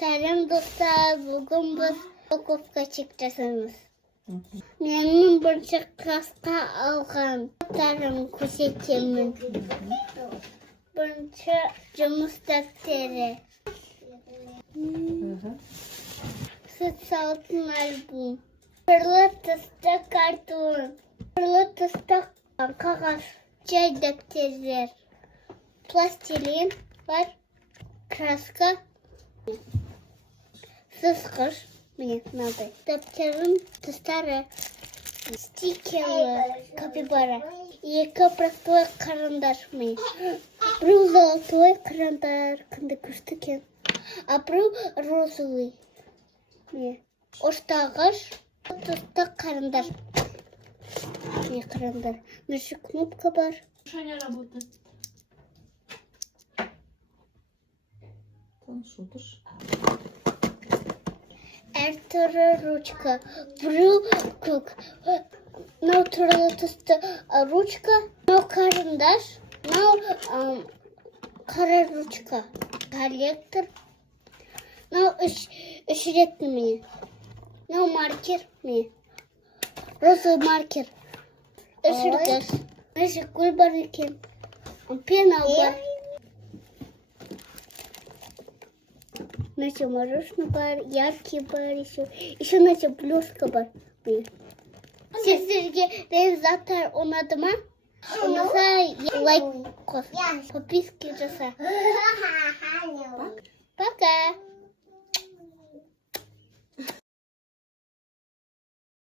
Selam dostlar, bugün biz okufka çıkacağız. Benim bir kasta algan. Tarım kuseçimin. Bunca cımus defteri. Süt saltın albüm. Fırlatısta karton. Fırlatısta kağıt. Çay defterler. Plastilin var. Kraska. Sıskır. Мне надо. Докторым старые стикеры, капибара. И простой карандаш мне. Брал золотой карандаш, кандакуштыки. А брал розовый. Мне. Оштагаш, тоста карандаш. Не карандаш. Наша кнопка бар. Решение работает. Там шутишь. Эртера ручка. Брал круг. Натуралатыста ручка. Но карандаш. Но кара ручка. Коллектор. Но üşüretli mi? No marker mi? Розовый маркер. Üşürgüç. Neyse gül var iken. Пенал бар. Наше мороженое бар, яркий бар еще. Еще наша блюшка бар. Sizlerge benim zaten onadıma. Onasa like kos. Подписки жаса. Пока.